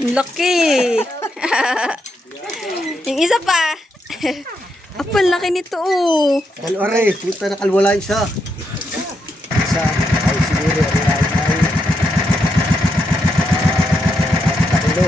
Ang laki. Yung isa pa. Apal, laki nito oh. Kalwari, punta na kalwala isa. Isa, ay siguro, ay takilo.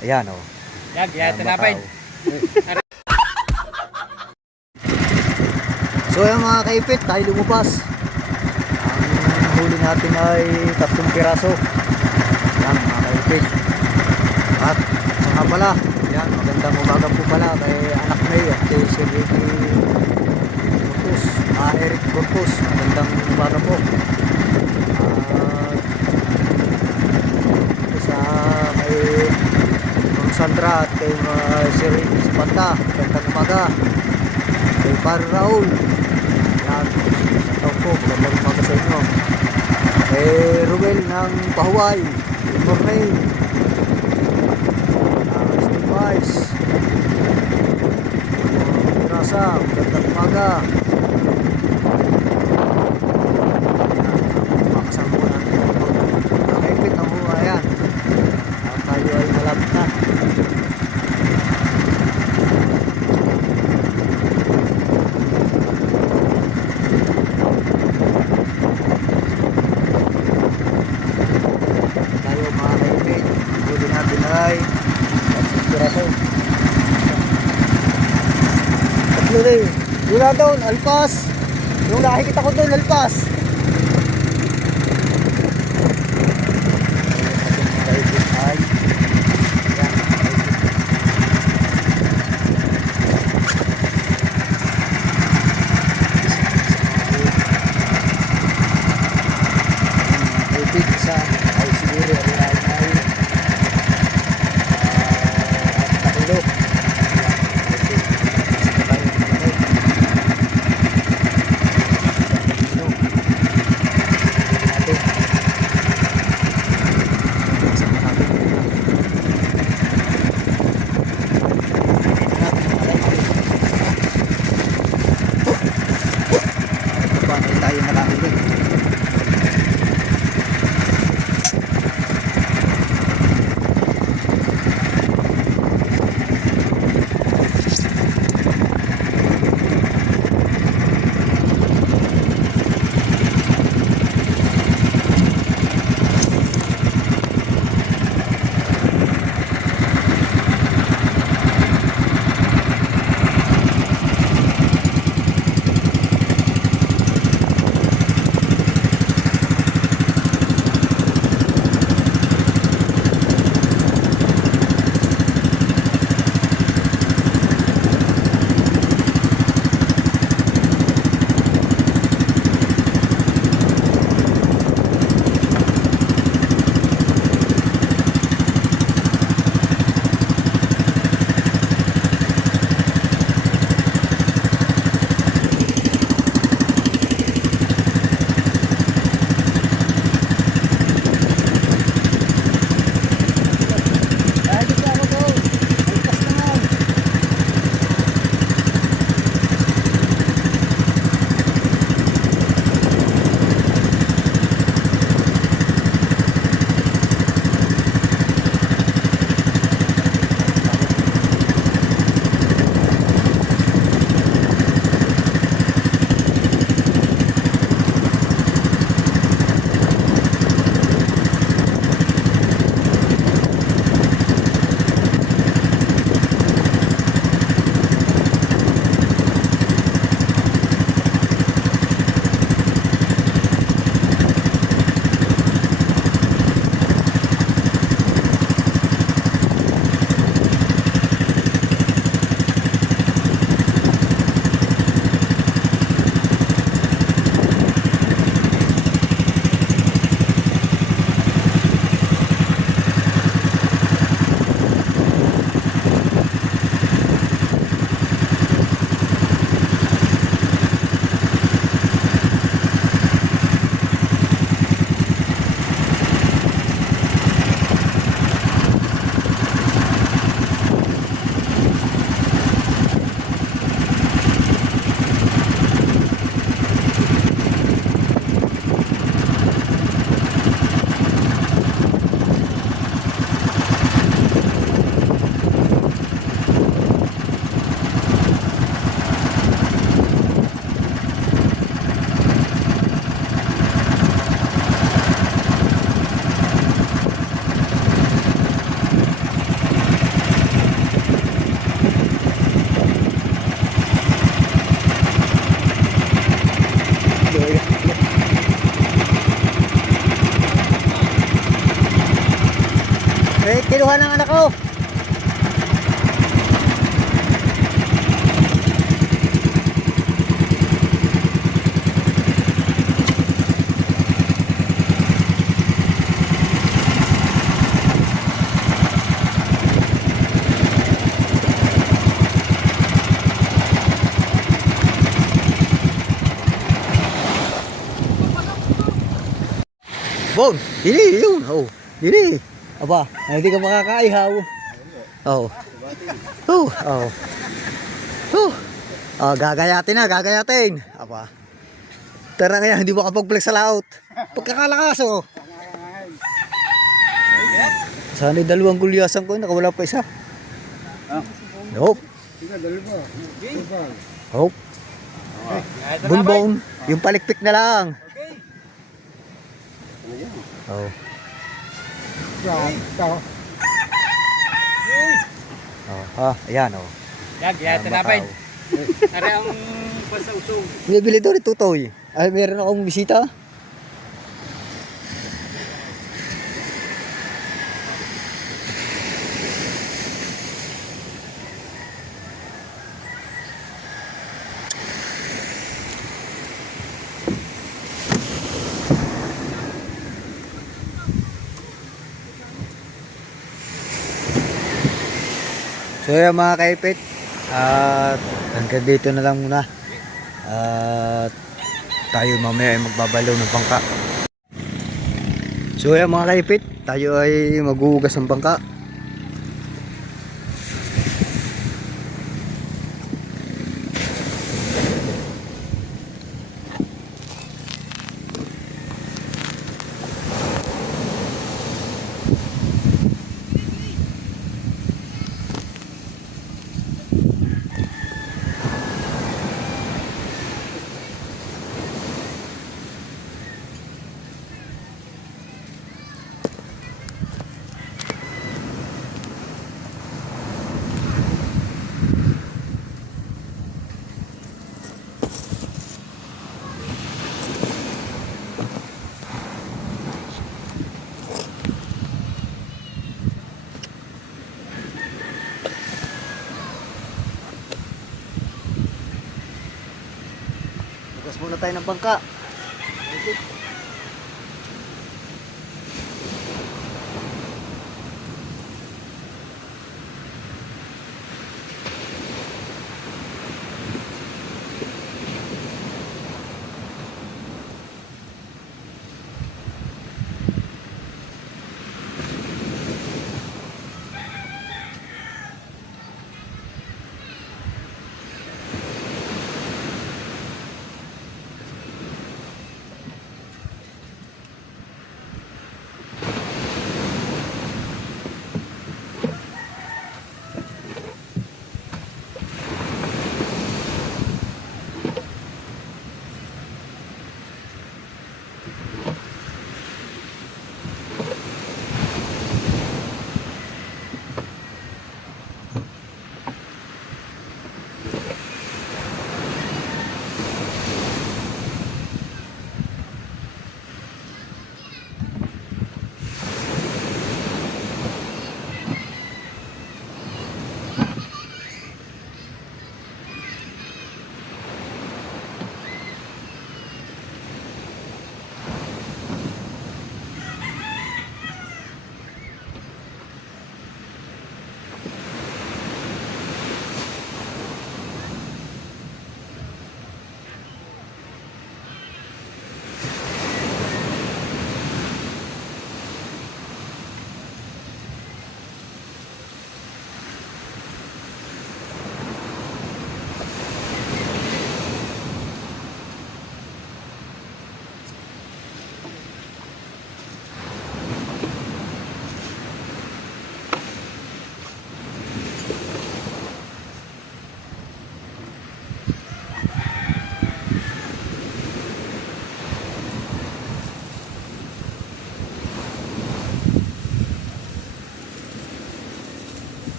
Ayan o. Yan, tinapay. So ayan mga kaipit, tayo lumabas. Ang huli natin ay 3 piraso. Yan mga kaipit. At sa nga pala, yan, magandang umaga po pala kay Anak May at kay Sir Ricky Corpus, Eric Corpus. Magandang umaga po. At sa kay Ma'am Sandra at kay Sir Ricky Spanta, magandang umaga. Kay Par Raul, yan, sa tao po, magandang umaga sa inyo. Kay Ruel ng Pahuay, good morning. Steve Wise, Pirasa, magandang umaga. Makasama mo natin nakipit ang buhay yan. Tayo ay malapit na. Tayo mga kaibig, huli natin ay piraso. Tatlo rin. Wala doon, alpas. Yung nakikita ko doon, alpas. Kaibig ay yan, kaibig sa ay siguro ay takilo. kinuha ng anak ko. Bon, dili yun. Oh, dili. Aba, hindi ka makakaihaw. Oh. Oh, oh. Oh. Oh, gagayatin na, gagayatin. Aba. Tara ngayon, hindi mo kapag-flex sa laot. Pagkakalakas, oh. Sana dalawang gulyasan ko, nakawala pa isa. Nope. Nope. Bunbong, yung palikpik na lang. Oh. Oh, ayan oh. Yan, gaya tanapin. Ari ang pasausong. Bibili daw ni Tutoy. Ay, meron akong bisita. So yan mga kaipit, at hanggang dito na lang muna, at tayo mamaya ay magbabalaw ng bangka. So yan mga kaipit, tayo ay maghuhugas ng bangka. Hugas muna tayo ng bangka.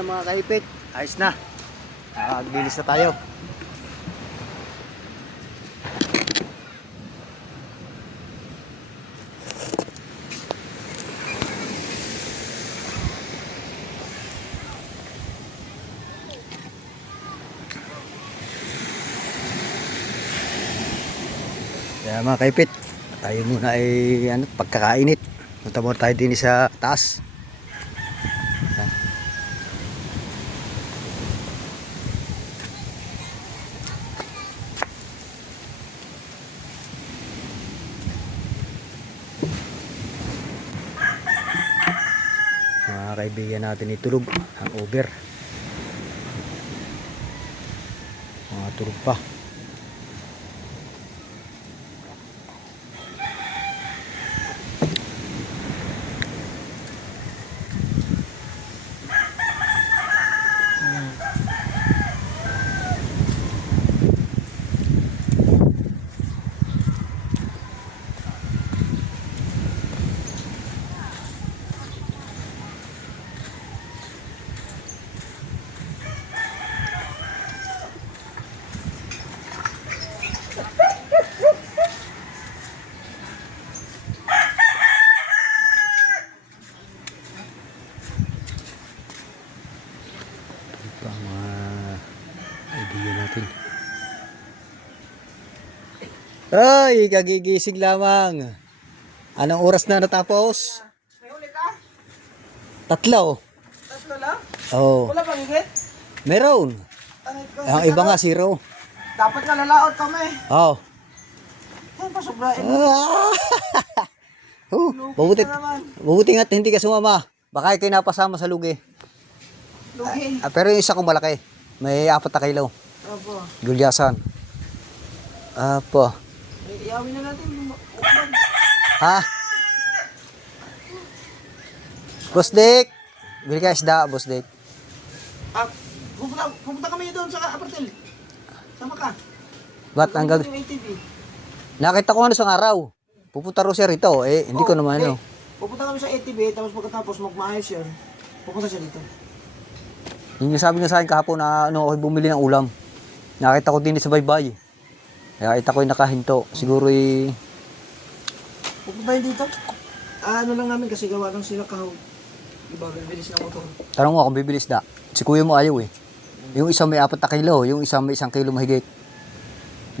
Ayan mga kahipit, ayos na. Naglinis na tayo. Kaya mga kaipit, tayo muna ay pagkakainit. Punta muna tayo din sa taas. Yan. Mga kaibigan natin itulog ang over. Mga tulog pa. Ito ang mga idea natin. Ay, kagigising lamang. Anong oras na natapos? May huli ka? Tatlo. Tatlo lang? Oo. Wala pang higit? Meron. Ang iba nga zero. Dapat nga lalaot kami. Oo. Ay, pasobrain. Mabuti, naman. mabuti nga hindi ka sumama. Baka kayo napasama sa lugi. Lugi. Pero yung isa kong malaki. May 4 na kilo. Opo. Gulyasan. Apo. Iyawin na natin. Ukban. Ha? Boss Dick. Bili ka isda, Boss Dick. Pupunta kami doon sa apartel. Sama ka. Ba't ang gag... Yung ATV. Nakita ko ano sa araw. Pupunta rin siya rito. Hindi ko naman ano. Pupunta kami sa ATV, tapos pagkatapos magmaayos yun. Pupunta siya dito. Yung sabi nga sa akin kahapon na ako bumili ng ulam. Nakita ko din sa baybay. Nakita ko yung nakahinto. Siguro Pupunta yun dito. Ano lang namin kasi gawa ng sila kahawag. Diba, bibilis na motor. Tanong mo kung bibilis da. Si kuya mo ayaw eh. Yung isa may 4 na kilo. Yung isa may 1 kilo mahigit.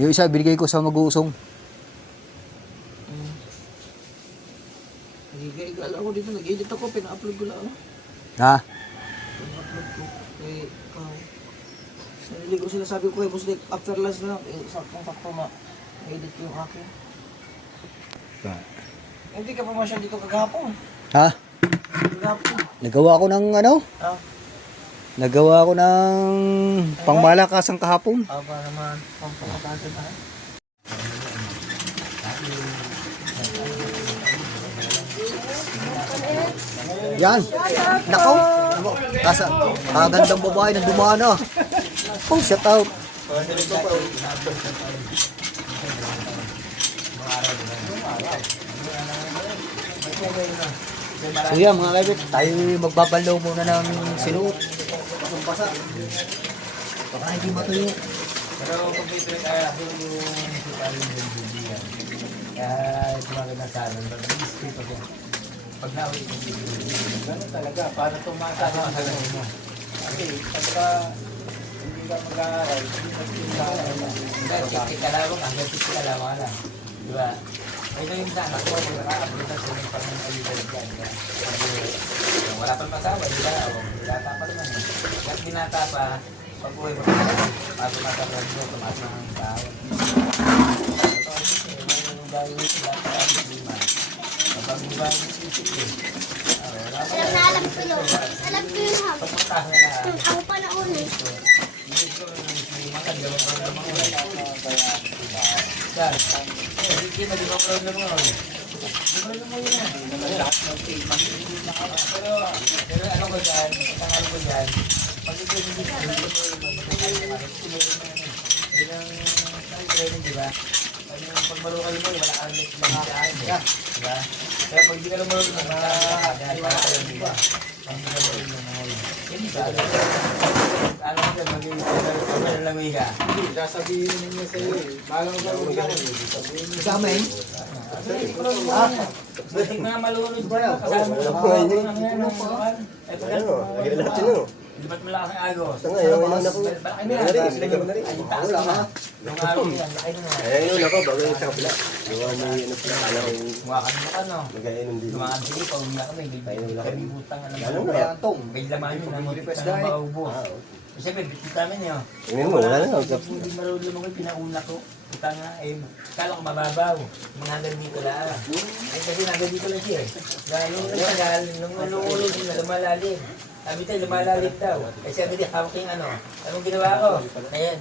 Yung isa binigay ko sa mag-uusong. Nag-igal ako dito, nag-edit ako, pina-upload ko lang. Ha? Pina-upload ko kay kahawag. Nalili ko sila, sabi ko kay Boss Dick, after lunch na lang, saktong-sakto na-edit ko yung akin. Hindi ka pa masya dito kagahapon. Ha? Kagahapon. Nagawa ko ng ano? Ah, Nagawa ko ng pangmalakasang kahapon. aba naman, pampamatasan tayo. Yan. Nako. Kagandang babae na dumana. Oh, shout out. So yan mga kaibit, tayo magbabalaw muna ng sinuot. Pasang-pasa. Baka hindi matuyo. Pero kung may pinag-alala ko yung bibigyan. Kaya gumaganda sa amin. Mag-isip ako. Pag naulit yung bibigyan. Ganun talaga. Paano tumasa sa akin mo? Kasi pagka hindi ka mag-aaral, hindi mag-aaral mo. Hindi, kikalawang. Hanggang kikalawang lang. Diba? Ito yung danak ko. Kung naka-upload sa yung pang-alibad dyan. Wala pang masawa. Diba? Wala pa pa naman. Kahit binata pa, pag-uwi mo bago matapos mo, tumaas ng tawag. Ito, yung dahil sila sa lima. Kapag iba yung isip ko. Alam ko yun. Alam ko yun, ha? Pagpunta na lang. Ako pa na una. Hindi ko yung mga gawin ko ng mga kaya. Sir, hindi na di ba proud na mo? Di ba mo yun na? Pero ano ko dyan, pangal ko dyan, pag ito hindi ko training, di ba? Pag Pag marunong kayo wala kang next na kain. Diba? Kaya pag di ka marunong na iwala kayo, diba? Pag di ka marunong na hindi ba? Ano ka, magiging lang ka. Hindi, sasabihin ninyo sa iyo. Balang ba mo yan? Kasama eh. Batik na malunod ba yun? Kasama na. Lipat mo lang ang agos. Nga, yung inon ako. Balaki na yan. Ay, taas na. Yung araw yan, laki na. Ay, yun ako, bago yung sa kapila. Yung may ano pala, alam ko yung Mukha mo ka, no? magkainom din. Lumakan sige, pauwi na kami. May butang, alam Alam mo. mo, antong. May laman yun, ang Request mga dahil. maubos. Siyempre, bitit namin yun. Tingnan mo, wala na. Hindi marunong mo ko, pinauna ko. Kita nga, eh, kala ko mababaw. Yung hanggang dito lang. Eh, kasi hanggang dito lang siya eh. Dahil nung tagal, nung ululog na lumalalim. Sabi tayo, lumalalim daw. Eh, sabi tayo, hawak yung ano. Anong ginawa ko?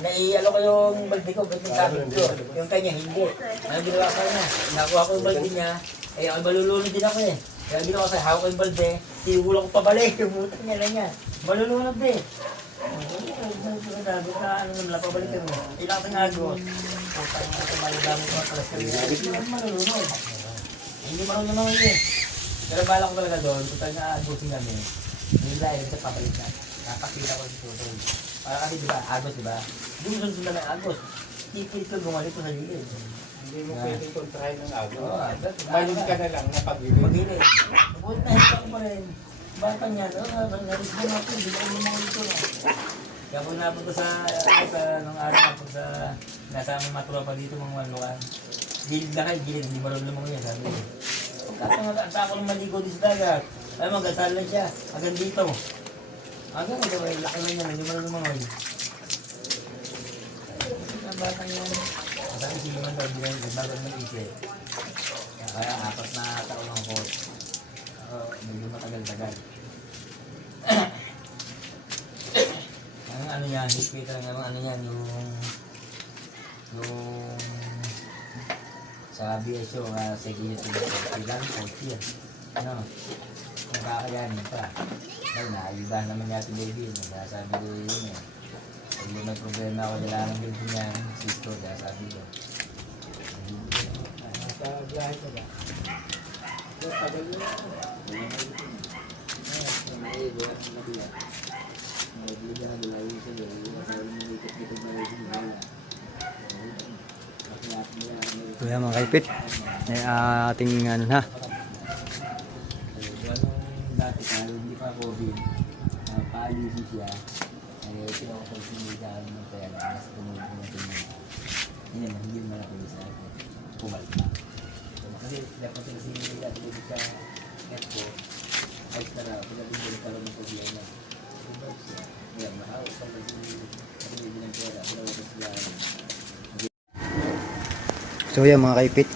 Naialo ko yung balde ko, ba't yung sabit ko? Yung kanya, hindi. Anong ginawa ko na? Nakuha ko yung balde niya. Eh, ako malulunod din ako eh. Kaya ginawa ko sa hawak ko yung balde, tinulong ko pabalik yung butang niya lang yan. Malulunod din. Sabi na ano naman, pabalik mo. Ilang ng agos. Putang na ito, maludami ko pala sa iyo. Hindi marunong. Hindi marunong naman yun. Pero bala ko talaga doon, putang na agosin kami. Hindi dahil sa pabalik na. Napakita ko dito doon. Para kasi diba, agos diba? Hindi mo sunod ng agos. Tipid ko gumalik ko sa gilid. Hindi mo pwedeng kontrahin ng agos. Oo, Balon ka na lang na pag-ibig. Magilid. Buti na hita ko pa rin. Bata niya, naris mo natin, hindi ko naman ito. Kaya pag napunta sa, nung araw na pag sa, nasama matropa dito mga malukan. Gilid na kayo, gilid, hindi marunong mga yan, sabi ko. Pagkata ko ng maligo din sa dagat, alam mo, gasal lang siya, hanggang dito. Hanggang dito, laki lang yan, hindi marunong mga yan. Ang bata yan. Sabi si Liman daw, hindi na bago naman isip. Kaya 4 na taon lang ako. Medyo matagal-tagal. Ang ano yan, hipit lang naman ano yan, yung sa BSO, security ilang coach yan. Ano, nakakayanin pa. Dahil naiba naman natin baby, nagsasabi ko yun eh. Pag may problema ako, dala ng baby niya, sisto, sabi ko. Sa biyahe ka ba? Tagal yun. So yan mga kaipit. Ating ano na. Dati tayo, hindi pa COVID, paalisin siya, pinakapagsimita kami ng pera, mas tumulong na tumulong. Yan, hindi mo natin sa akin, pumalit na. Kasi dapat sila sinili at ulit sa netpo, ay tara, pagdating din karoon ng problema. Yan, mahawag pa kasi hindi ng pera, dalawa pa sila. So yan mga kaipit.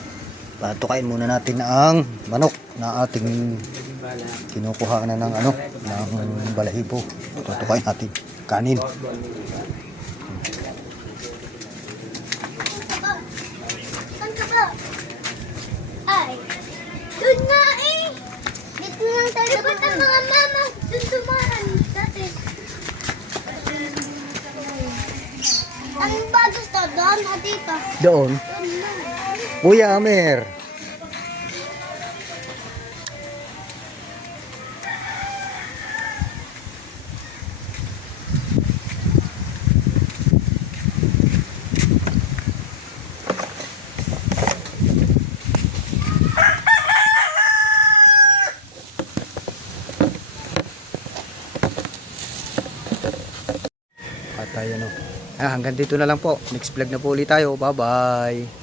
Patukain muna natin ang manok na ating kinukuha na ng ano, ng balahibo. Tutukain natin kanin. Saan ka ba? Ay, doon nga eh. Dito lang tayo. Dapat ang mga mama doon tumahan dati. Ang bagus to doon, o dito? Doon. Doon na. Kuya Amer. At tayo no. Hanggang dito na lang po. Next vlog na po ulit tayo. Bye-bye.